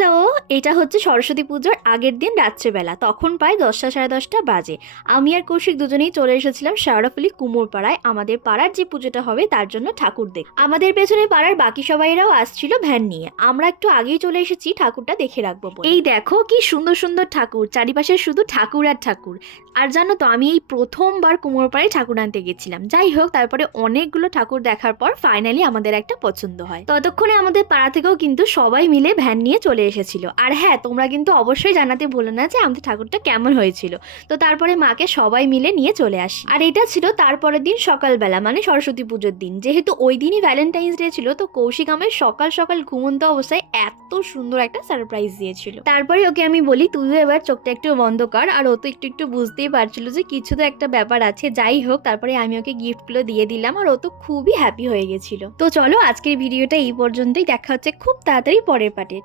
Hello, এটা হচ্ছে সরস্বতী পুজোর আগের দিন রাত্রেবেলা। তখন প্রায় 10টা সাড়ে 10টা বাজে। আমি আর কৌশিক দুজনেই চলে এসেছিলাম শেওড়াফুলি কুমোরপাড়ায় আমাদের পাড়ার যে পুজোটা হবে তার জন্য ঠাকুর দেখতে। আমাদের পেছনে পাড়ার বাকি সবাইরাও আসছিল ভ্যান নিয়ে। আমরা একটু আগেই চলে এসেছি ঠাকুরটা দেখে রাখবো বলে। এই দেখো কি সুন্দর সুন্দর ঠাকুর, চারিপাশে শুধু ঠাকুর আর ঠাকুর। আর জানো তো, আমি এই প্রথমবার কুমোরপাড়ায় ঠাকুর আনতে গেছিলাম। যাই হোক, তারপরে অনেকগুলো ঠাকুর দেখার পর ফাইনালি আমাদের একটা পছন্দ হয়। ততক্ষণে আমাদের পাড়া থেকেও কিন্তু সবাই মিলে ভ্যান নিয়ে চলে এসেছিল। আর হ্যাঁ, তোমরা কিন্তু অবশ্যই জানাতে ভুলো না যে আমাদের ঠাকুরটা কেমন হয়েছিল। তো তারপরে মাকে সবাই মিলে নিয়ে চলে আসি। আর এটা ছিল তারপরের দিন সকালবেলা, মানে সরস্বতী পুজোর দিন। যেহেতু ওই দিনই ভ্যালেন্টাইন্স ডে ছিল, তো কৌশিক আমায় সকাল সকাল ঘুমন্ত অবস্থায় এত সুন্দর একটা সারপ্রাইজ দিয়েছিল। তারপরে ওকে আমি বলি, তুইও এবার চোখটা একটু বন্ধ কর। আর ও তো একটু একটু বুঝতেই পারছিল যে কিছু তো একটা ব্যাপার আছে। যাই হোক, তারপরে আমি ওকে গিফটগুলো দিয়ে দিলাম আর ও তো খুবই হ্যাপি হয়ে গেছিল। তো চলো, আজকের ভিডিওটা এই পর্যন্তই। দেখা হচ্ছে খুব তাড়াতাড়ি পরের পার্টে।